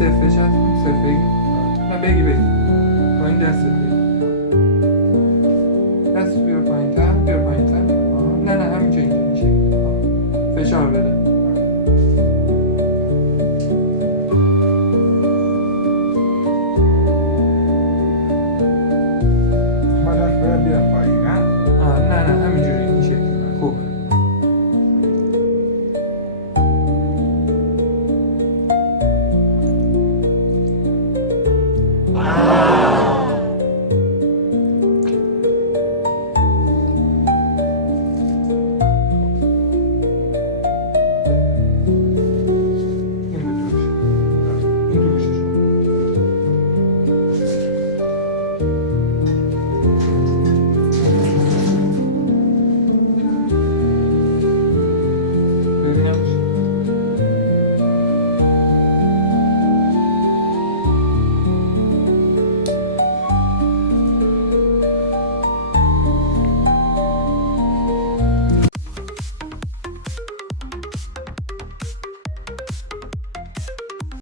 صفر چند صفر بگی نه بگی پایین دست بگی دست بیار پایین تر نه همینجا اینجا این شکل فشار بده مدرک باید بیارم پایین نه؟ نه همینجوری این شکل خوبه این روشه شما